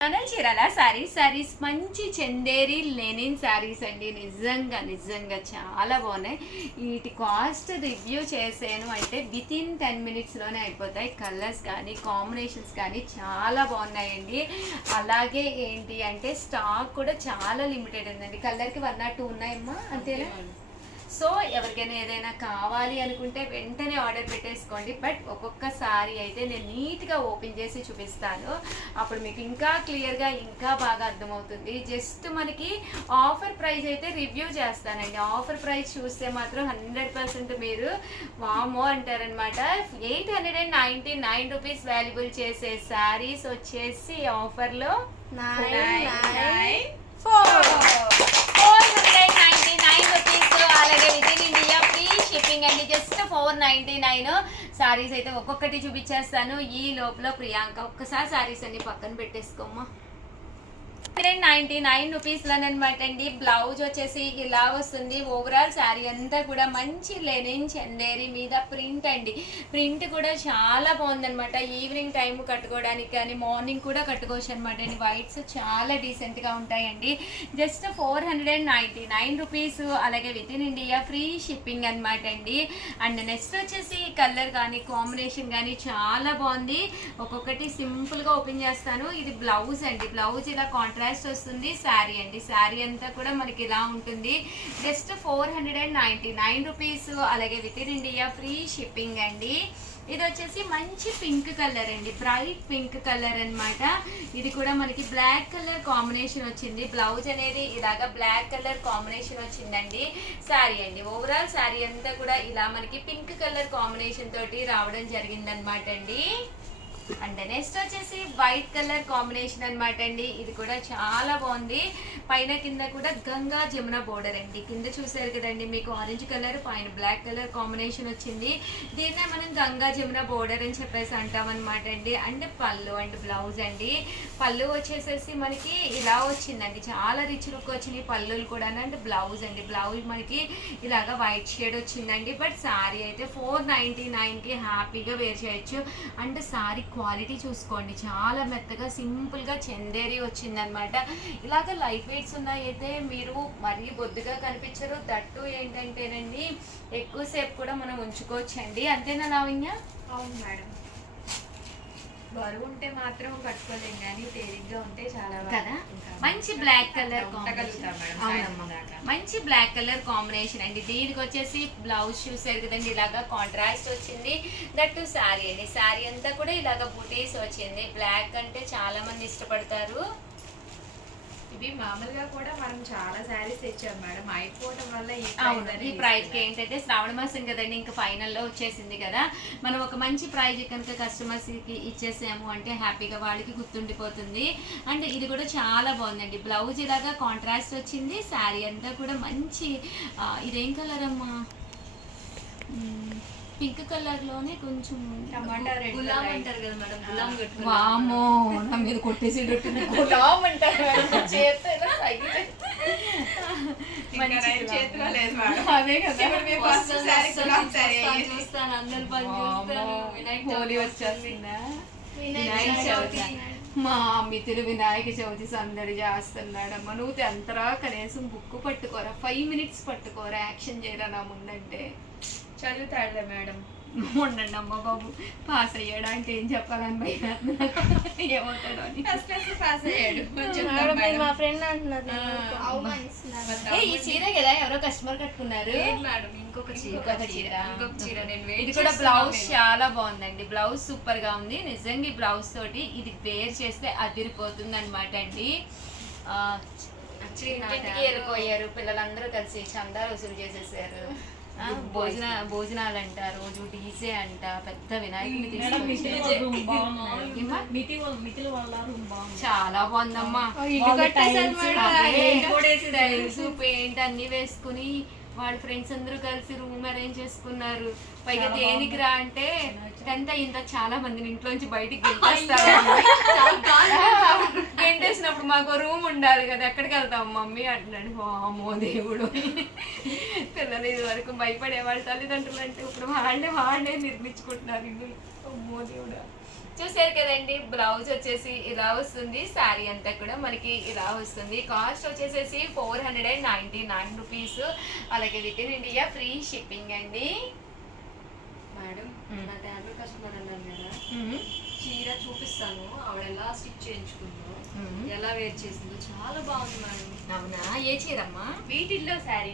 చీరాల సారీస్ మంచి చందేరి లెనిన్ సారీస్ అండి. నిజంగా చాలా బాగున్నాయి. వీటి కాస్ట్ రివ్యూ చేసాను అంటే విత్ ఇన్ 10 minutesలోనే అయిపోతాయి. కలర్స్ కానీ కాంబినేషన్స్ కానీ చాలా బాగున్నాయండి. అలాగే ఏంటి అంటే స్టాక్ కూడా చాలా లిమిటెడ్ ఉందండి. కలర్కి 1 or 2 ఉన్నాయమ్మా, అంతేనా? సో ఎవరికైనా ఏదైనా కావాలి అనుకుంటే వెంటనే ఆర్డర్ పెట్టేసుకోండి. బట్ ఒక్కొక్క సారీ అయితే నేను నీట్గా ఓపెన్ చేసి చూపిస్తాను. అప్పుడు మీకు ఇంకా క్లియర్గా ఇంకా బాగా అర్థమవుతుంది. జస్ట్ మనకి ఆఫర్ ప్రైస్ అయితే రివ్యూ చేస్తానండి. ఆఫర్ ప్రైస్ చూస్తే మాత్రం 100% మీరు వామో అంటారనమాట. 899 రూపీస్ వాల్యుబుల్ చేసే శారీస్ వచ్చేసి ఆఫర్లో 499 రూపీస్. అలాగే within India free shipping అండి. జస్ట్ 499 సారీస్ అయితే ఒక్కొక్కటి చూపించేస్తాను. ఈ లోపల ప్రియాంక ఒక్కసారి సారీస్ అన్ని పక్కన పెట్టేసుకోమ్మా. 199 రూపీస్లోనమాట అండి. బ్లౌజ్ వచ్చేసి ఇలా వస్తుంది. ఓవరాల్ శారీ అంతా కూడా మంచి లెనిన్ చందేరి మీద ప్రింట్ అండి. ప్రింట్ కూడా చాలా బాగుందనమాట. ఈవినింగ్ టైం కట్టుకోవడానికి కానీ మార్నింగ్ కూడా కట్టుకోవచ్చు అనమాట అండి. వైట్స్ చాలా డీసెంట్గా ఉంటాయండి. Just 499 rupees. అలాగే within India free shipping అనమాట అండి. అండ్ నెక్స్ట్ వచ్చేసి కలర్ కానీ కాంబినేషన్ కానీ చాలా బాగుంది. ఒక్కొక్కటి సింపుల్గా ఓపెన్ చేస్తాను. ఇది బ్లౌజ్ అండి. బ్లౌజ్ ఇలా కాంట్రాస్ట్ వస్తుంది. శారీ అండి. శారీ అంతా కూడా మనకి ఇలా ఉంటుంది. Just 499 rupees. అలాగే within India free shipping అండి. ఇది వచ్చేసి మంచి పింక్ కలర్ అండి. బ్రైట్ పింక్ కలర్ అన్నమాట. ఇది కూడా మనకి బ్లాక్ కలర్ కాంబినేషన్ వచ్చింది. బ్లౌజ్ అనేది ఇలాగా బ్లాక్ కలర్ కాంబినేషన్ వచ్చిందండి. శారీ అండి. ఓవరాల్ శారీ అంతా కూడా ఇలా మనకి పింక్ కలర్ కాంబినేషన్ తోటి రావడం జరిగిందనమాట అండి. అండ్ నెక్స్ట్ వచ్చేసి వైట్ కలర్ కాంబినేషన్ అనమాట అండి. ఇది కూడా చాలా బాగుంది. పైన కింద కూడా గంగా జమున బోర్డర్ అండి. కింద చూసారు కదండి మీకు ఆరెంజ్ కలర్, పైన బ్లాక్ కలర్ కాంబినేషన్ వచ్చింది. దీన్నే మనం గంగా జమున బోర్డర్ అని చెప్పేసి అంటాం అనమాట అండి. అండ్ పళ్ళు అండ్ బ్లౌజ్ అండి. పళ్ళు వచ్చేసేసి మనకి ఇలా వచ్చిందండి. చాలా రిచ్ లుక్ వచ్చింది పళ్ళులు కూడా. అండ్ బ్లౌజ్ అండి. బ్లౌజ్ మనకి ఇలాగా వైట్ షేడ్ వచ్చిందండి. బట్ శారీ అయితే 499కి హ్యాపీగా వేర్ చేయొచ్చు. అండ్ శారీ క్వాలిటీ చూసుకోండి. చాలా మెత్తగా సింపుల్గా చందేరి వచ్చిందనమాట. ఇలాగ లైట్ వెయిట్స్ ఉన్నాయైతే మీరు మరీ బొద్దుగా కనిపించరు. దట్టు ఏంటంటేనండి ఎక్కువసేపు కూడా మనం ఉంచుకోవచ్చండి. అంతేనా లావణ్య? అవును మేడం. బరువు ఉంటే మాత్రం కట్టుకోలేం కానీ తేలిగ్గా ఉంటే చాలా కదా. మంచి బ్లాక్ కలర్ మంచి బ్లాక్ కలర్ కాంబినేషన్ అండి. దీనికి వచ్చేసి బ్లౌజ్ చూసారు కదండి ఇలాగా కాంట్రాస్ట్ వచ్చింది. దట్టు శారీ అండి. శారీ అంతా కూడా ఇలాగ బూటీస్ వచ్చింది. బ్లాక్ అంటే చాలా మంది ఇష్టపడతారు. ఇవి మామూలుగా కూడా మనం చాలా శారీస్ తెచ్చాం మేడం. అయిపోవడం వల్ల ఈ ప్రైస్ కి ఏంటంటే శ్రావణ మాసం కదండి, ఇంకా ఫైనల్లో వచ్చేసింది కదా. మనం ఒక మంచి ప్రైజ్ కనుక కస్టమర్స్ కి ఇచ్చేసాము అంటే హ్యాపీగా వాళ్ళకి గుర్తుండిపోతుంది. అండ్ ఇది కూడా చాలా బాగుందండి. బ్లౌజ్ ఇలాగా కాంట్రాస్ట్ వచ్చింది. శారీ అంతా కూడా మంచి ఇదేం కలర్ అమ్మా? పింక్ కలర్ లోనే కొంచెం గులాం అంటారు కదా మేడం. గులాం వామో నా మీద కొట్టేసేటట్టు గులాం అంటారు. అదే కదా. చూస్తాను అందరు పని చూస్తాను. హోలీ వచ్చేస్తుందా? వినాయక చవితి. మా మిత్రుడు వినాయక చవితి సందడి చేస్తున్నాడమ్మా. నువ్వు అంతరా కనీసం బుక్ పట్టుకోరా, 5 minutes పట్టుకోరా, యాక్షన్ చేయరా నా ముందంటే. చదువుతాడులే మేడం. ఉండండి అమ్మ బాబు. పాస్ అయ్యాడు అంటే ఏం చెప్పాలని భయ ఏమవుతాడు అని. పాస్ అయ్యాడు. మా ఫ్రెండ్ అంటున్నారు ఈ చీర కదా ఎవరో కస్టమర్ కట్టుకున్నారు. ఇంకొక చీర. ఇది కూడా బ్లౌజ్ చాలా బాగుందండి. బ్లౌజ్ సూపర్ గా ఉంది నిజంగా. ఈ బ్లౌజ్ తోటి ఇది వేర్ చేస్తే అదిరిపోతుంది అనమాట అండి. ఇంటికి వెళ్ళిపోయారు పిల్లలందరూ కలిసి చందా వసూలు చేసేసారు. భోజనాలు అంట, రోజు డీజే అంట, పెద్ద వినాయకుని చాలా బాగుందమ్మా. పెయింట్ అన్ని వేసుకుని వాళ్ళ ఫ్రెండ్స్ అందరూ కలిసి రూమ్ అరేంజ్ చేసుకున్నారు. పైగా దేనికి రా అంటే 10th అయిందా చాలా మందిని ఇంట్లోంచి బయటికి గెంటేసినప్పుడు మాకు రూమ్ ఉండాలి కదా, ఎక్కడికి వెళ్తాం మమ్మీ అంటున్నాడు. అమ్మో దేవుడు. పిల్లలు ఇది వరకు భయపడేవాళ్ళు తల్లిదండ్రులు అంటే ఇప్పుడు వాళ్ళే నిర్మించుకుంటున్నారు ఇల్లు. అమ్మో దేవుడు. చూసారు కదండి, బ్లౌజ్ వచ్చేసి ఇలా వస్తుంది, శారీ అంతా కూడా మనకి ఇలా వస్తుంది. కాస్ట్ వచ్చేసేసి 499 రూపీస్. అలాగే within India free shipping అండి. మేడం నా ట్యాబ్లెట్ కస్టమర్ అన్నారు కదా, చీర చూపిస్తాను ఆవిడ ఎలా స్టిచ్ చేయించుకుందో, ఎలా వేర్ చేసిందో చాలా బాగుంది మేడం. అవునా, ఏ చీరమ్మా? వీటిల్లో శారీ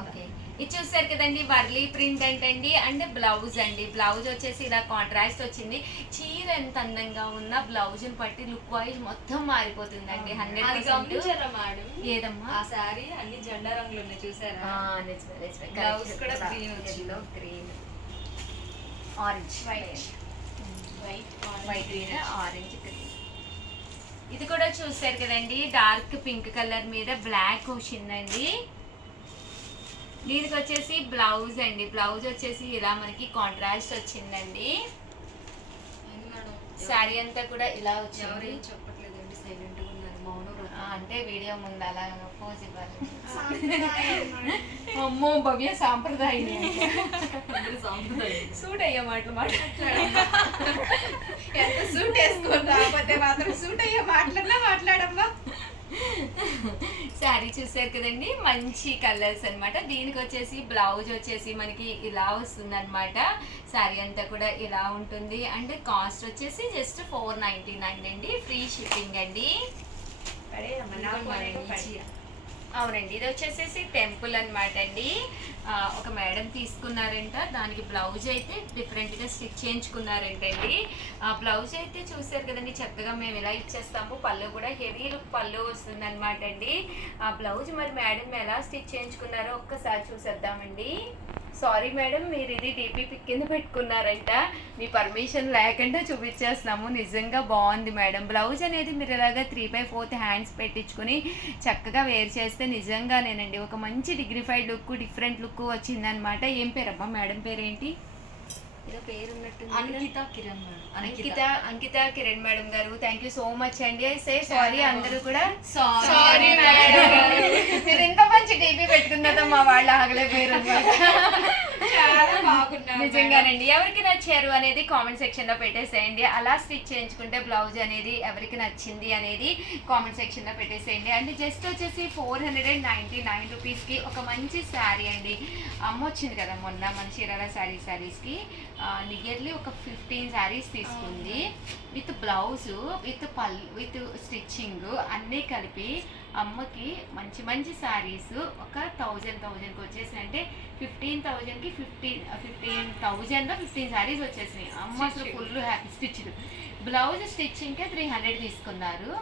ఓకే, ఇది చూసారు కదండి, వర్లీ ప్రింట్ అంటండి. అండ్ బ్లౌజ్ అండి, బ్లౌజ్ వచ్చేసి ఇలా కాంట్రాస్ట్ వచ్చింది. చీర ఎంత అందంగా ఉన్నా బ్లౌజ్ బట్టి లుక్ వైజ్ మొత్తం మారిపోతుందండి. 100% మేడం. ఏదమ్మా ఆ శారీ అన్ని జెండా రంగులు ఉన్నాయి చూసారా? బ్లౌజ్ బ్లౌజ్ కూడా గ్రీన్ వచ్చింది, green orange white green orange green. ఇది కూడా చూసారు కదండి, డార్క్ పింక్ కలర్ మీద బ్లాక్ వచ్చిందండి. దీనికి వచ్చేసి బ్లౌజ్ అండి, బ్లౌజ్ వచ్చేసి ఇలా మనకి కాంట్రాస్ట్ వచ్చిందండి. శారీ అంతా కూడా ఇలా వచ్చింది. ఎవరేం చెప్పట్లేదండి, సైలెంట్ గా ఉన్నారు, మౌనం. అంటే వీడియో ముందు అలా పోజ్ ఇవ్వాలి. అమ్మో భవ్య సాంప్రదాయం సూట్ అయ్యే మాటలు మాట్లాడాలి. ఎంత సూట్ వేసుకొని రాకపోతే మాత్రం సూట్ అయ్యే మాట్లాడమ్మా. శారీ చూసారు కదండి, మంచి కలర్స్ అన్నమాట. దీనికి వచ్చేసి బ్లౌజ్ వచ్చేసి మనకి ఇలా వస్తుంది అనమాట. శారీ అంతా కూడా ఇలా ఉంటుంది. అండ్ కాస్ట్ వచ్చేసి జస్ట్ 499 అండి, ఫ్రీ షిప్పింగ్ అండి. అవునండి, ఇది వచ్చేసేసి టెంపుల్ అనమాట అండి. ఒక మేడం తీసుకున్నారంట, దానికి బ్లౌజ్ అయితే డిఫరెంట్గా స్టిచ్ చేయించుకున్నారంటండి. ఆ బ్లౌజ్ అయితే చూసారు కదండి, చక్కగా మేము ఇలా ఇచ్చేస్తాము. పళ్ళు కూడా హెవీ లుక్ పళ్ళు వస్తుంది అనమాట అండి. ఆ బ్లౌజ్ మరి మేడం ఎలా స్టిచ్ చేయించుకున్నారో ఒక్కసారి చూసేద్దామండి. సారీ మేడం, మీరు ఇది డీపీ పిక్ కింద పెట్టుకున్నారంట, మీ పర్మిషన్ లేకుండా చూపించేస్తున్నాము. నిజంగా బాగుంది మేడం. బ్లౌజ్ అనేది మీరు ఇలాగా 3/4 హ్యాండ్స్ పెట్టించుకుని చక్కగా వేర్ చేస్తే నిజంగానేనండి ఒక మంచి డిగ్నిఫైడ్ లుక్, డిఫరెంట్ లుక్ వచ్చిందనమాట. ఏం పేరమ్మా మేడం పేరేంటి? ఏదో పేరు ఉన్నట్టుంది. అంకిత కిరణ్ మేడం గారు, థ్యాంక్ యూ సో మచ్ అండి. సే సారీ అందరూ కూడా సారీ మేడం. మీరు ఇంత మంచి టీవీ పెట్టుకున్నదో మా వాళ్ళు ఆగలే పేరు నిజంగానండి. ఎవరికి నచ్చారు అనేది కామెంట్ సెక్షన్ లో పెట్టేసేయండి. అలా స్టిచ్ చేయించుకుంటే బ్లౌజ్ అనేది ఎవరికి నచ్చింది అనేది కామెంట్ సెక్షన్ లో పెట్టేసేయండి. అండ్ జస్ట్ వచ్చేసి 499 రూపీస్ కి ఒక మంచి శారీ అండి. అమ్మ వచ్చింది కదా మొన్న మన చీరాల శారీస్ కి నియర్లీ ఒక 15 శారీస్ తీసుకుంది. విత్ బ్లౌజ్, విత్ స్టిచ్చింగ్ అన్నీ కలిపి అమ్మకి మంచి మంచి శారీస్ ఒక 1000కి వచ్చేసినాయి. అంటే 15,000కి 15 శారీస్ వచ్చేసినాయి. అమ్మ అసలు ఫుల్ హ్యాపీ. స్టిచ్డ్ బ్లౌజ్ స్టిచ్చింగ్కే 300 తీసుకున్నారు.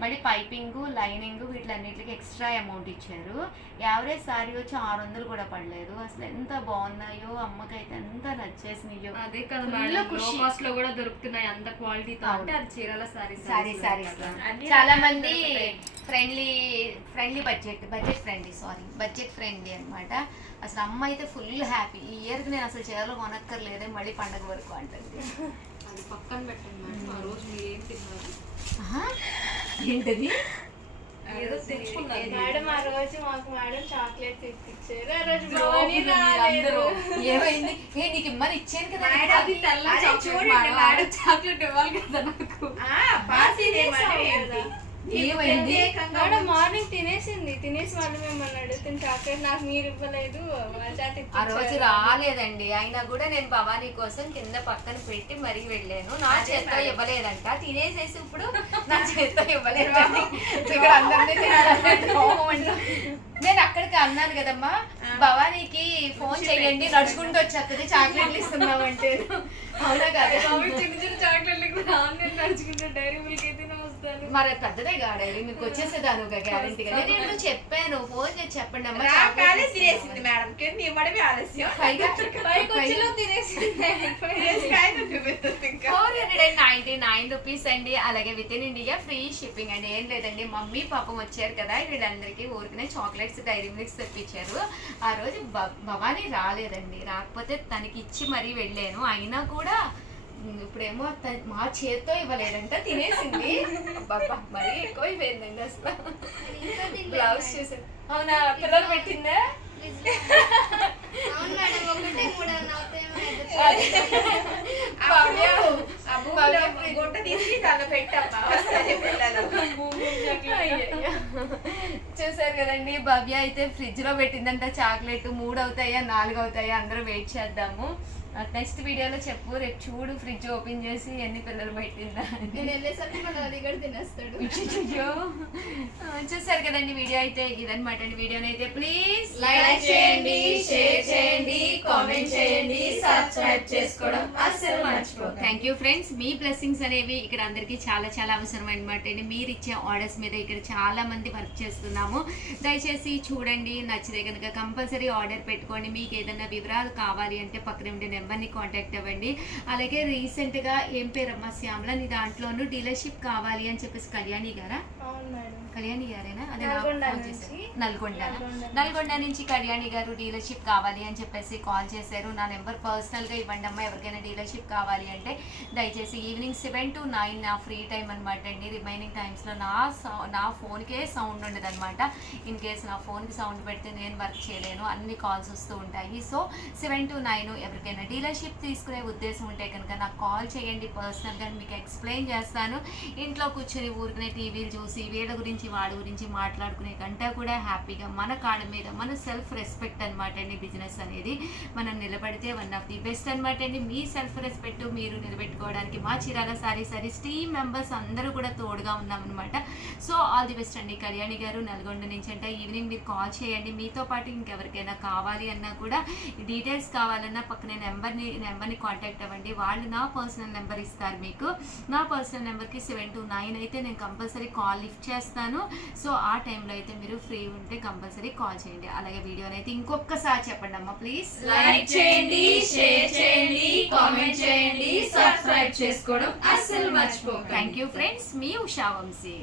మళ్ళీ పైపింగ్, లైనింగ్ వీటిలన్నిటికి ఎక్స్ట్రా అమౌంట్ ఇచ్చారు. యావరేజ్ శారీ వచ్చి 600 కూడా పడలేదు. అసలు ఎంత బాగున్నాయో, అమ్మకైతే ఎంత నచ్చేసినాయో. అదే కదా, కాస్ట్ లో కూడా దొరుకుతున్నాయి అంత క్వాలిటీతో. అంటే అది చీరాల శారీస్ చాలా మంది ఫ్రెండ్లీ బడ్జెట్ ఫ్రెండ్లీ అన్నమాట. అసలు అమ్మ అయితే ఫుల్ హ్యాపీ. ఈ ఇయర్కి నేను అసలు చీరలు కొనక్కర్లేదే, మళ్ళీ పండగ వరకు అంటుంది. అది పక్కన పెట్టండి మేడం. ఆ రోజు మీరు ఏం తిన్నారు? ఏంటది? ఏదో తెచ్చుకున్నారు మేడం. ఆ రోజు మాకు మేడం చాక్లెట్ తెచ్చిచ్చారు. ఆ రోజు ఏమైంది? నీకు ఇమ్మని ఇచ్చాను కదా. చాక్లెట్ ఇవ్వాలి కదా నాకు. ఏమైంది? మేడం మార్నింగ్ తినేసి మళ్ళీ మిమ్మల్ని అడుగుతుంది చాక్లెట్ నాకు మీరు ఇవ్వలేదు. ఆ రోజు రాలేదండి, అయినా కూడా నేను భవానీ కోసం కింద పక్కన పెట్టి మరీ వెళ్ళాను. నా చేత్తో ఇవ్వలేదంట, తినేసేసి ఇప్పుడు నా చేత్తో ఇవ్వలేదు. ఇక్కడ అందరినీ నేను అక్కడికి అన్నాను కదమ్మా, భవానీకి ఫోన్ చెయ్యండి నడుచుకుంటూ వచ్చేస్తుంది చాక్లెట్లు ఇస్తున్నామంటే. అవునా కదా? చిన్న చాక్లెట్లు నడుచుకుంటూ డైరీ మిల్క్ అయితే వస్తాను. మరి పెద్దదే డైరీ మీకు వచ్చేసేదాను గ్యారెంటీగా. నేను చెప్పాను, ఫోన్ చేసి చెప్పండి అమ్మా. తినేసింది మేడం, కింద ఇవ్వడమే ఆలస్యం. 499 రూపీస్ అండి. అలాగే within India free shipping అండి. ఏం లేదండి, మమ్మీ పాపం వచ్చారు కదా, వీళ్ళందరికీ ఊరికనే చాక్లెట్స్, డైరీ మిల్క్స్ తెప్పించారు. ఆ రోజు భవానీ రాలేదండి, రాకపోతే తనకి ఇచ్చి మరీ వెళ్ళాను. అయినా కూడా ఇప్పుడేమో మా చేత్తో ఇవ్వలేదంట, తినేసింది. బాబా మరీ ఎక్కువైపోయిందండి అసలు. బ్లౌజ్ చూసాను. అవునా, పిల్లలు పెట్టిందా? అవును మేడం, ఒకటే 3 అవుతాయేమో గుడ్డ తీసి దానిలో పెట్టమ్మా పిల్లలు. చూసారు కదండి, భవ్య అయితే ఫ్రిడ్జ్ లో పెట్టిందంట చాక్లెట్. 3 అవుతాయా 4 అవుతాయా అందరూ వెయిట్ చేద్దాము. నెక్స్ట్ వీడియోలో చెప్పు. రేపు చూడు ఫ్రిడ్జ్ ఓపెన్ చేసి ఎన్ని పిల్లలు పెట్టిందా. నేను వెళ్ళేసరికి మన అది కూడా తినేస్తాడు. చూసారు కదండి, వీడియో అయితే ఇదన్నమాట అండి. వీడియోని అయితే ప్లీజ్ లైక్ చేయండి, షేర్ చేయండి, కామెంట్ చేయండి, సబ్స్క్రైబ్ చేసుకోవడం అస్సలు మర్చిపోకండి. Thank you friends. Me blessings అనేవి ఇక్కడ అందరికీ చాలా చాలా అవసరం అనమాట అండి. మీరు ఇచ్చే ఆర్డర్స్ మీద ఇక్కడ చాలా మంది వర్క్ చేస్తున్నాము. దయచేసి చూడండి, నచ్చితే కనుక కంపల్సరీ ఆర్డర్ పెట్టుకోండి. మీకు ఏదైనా వివరాలు కావాలి అంటే పక్కన ఉండే నెంబర్ని కాంటాక్ట్ అవ్వండి. అలాగే రీసెంట్గా ఏం పేరమ్మా శ్యామల నీ దాంట్లోనూ డీలర్షిప్ కావాలి అని చెప్పేసి కళ్యాణి గారా? అవును మేడం. కళ్యాణి గారేనా? అదే నల్గొండ నల్గొండ నుంచి కళ్యాణి గారు డీలర్షిప్ కావాలి అని చెప్పేసి కాల్ చేశారు. నా నెంబర్ పర్సనల్గా ఇవ్వండి అమ్మా ఎవరికైనా డీలర్షిప్ కావాలి అంటే. దయచేసి ఈవినింగ్ 7 to 9 నా ఫ్రీ టైం అనమాట అండి. రిమైనింగ్ టైమ్స్లో నా ఫోన్కే సౌండ్ ఉండదు అనమాట. ఇన్ కేస్ నా ఫోన్కి సౌండ్ పెడితే నేను వర్క్ చేయలేను, అన్ని కాల్స్ వస్తూ ఉంటాయి. సో 7 to 9 ఎవరికైనా డీలర్షిప్ తీసుకునే ఉద్దేశం ఉంటే కనుక నాకు కాల్ చేయండి. పర్సనల్గా మీకు ఎక్స్ప్లెయిన్ చేస్తాను. ఇంట్లో కూర్చొని ఊరికనే టీవీలు చూసి వీళ్ళ గురించి వాడి గురించి మాట్లాడుకునే కంటే కూడా హ్యాపీగా మన కాళ్ళ మీద మన సెల్ఫ్ రెస్పెక్ట్ అనమాట అండి. బిజినెస్ అనేది మనం నిలబడితే వన్ ఆఫ్ ది బెస్ట్ అనమాట అండి. మీ సెల్ఫ్ రెస్పెక్ట్ మీరు నిలబెట్టుకోవడానికి మా చీరాల సారీస్ టీమ్ మెంబర్స్ అందరూ కూడా తోడుగా ఉన్నామన్నమాట. సో ఆల్ ది బెస్ట్ అండి. కళ్యాణి గారు నల్గొండ నుంచి అంటే ఈవినింగ్ మీరు కాల్ చేయండి. మీతో పాటు ఇంకెవరికైనా కావాలి అన్నా కూడా డీటెయిల్స్ కావాలన్నా పక్కనే నెంబర్ని కాంటాక్ట్ అవ్వండి. వాళ్ళు నా పర్సనల్ నెంబర్ ఇస్తారు మీకు. నా పర్సనల్ నెంబర్కి 7 to 9 అయితే నేను కంపల్సరీ కాల్ లిఫ్ట్ చేస్తాను. సో ఆ టైంలో అయితే మీరు ఫ్రీ ఉంటే కంపల్సరీ కాల్ చేయండి. అలాగే వీడియోని అయితే ఇంకొకసారి చెప్పండి అమ్మా ప్లీజ్. లైక్ చేయండి, షేర్ చేయండి, కామెంట్ చేయండి, సబ్స్క్రైబ్ చేసుకోవడం అస్సలు మర్చిపోకండి. Thank you friends. మీ ఉషా వంశీ.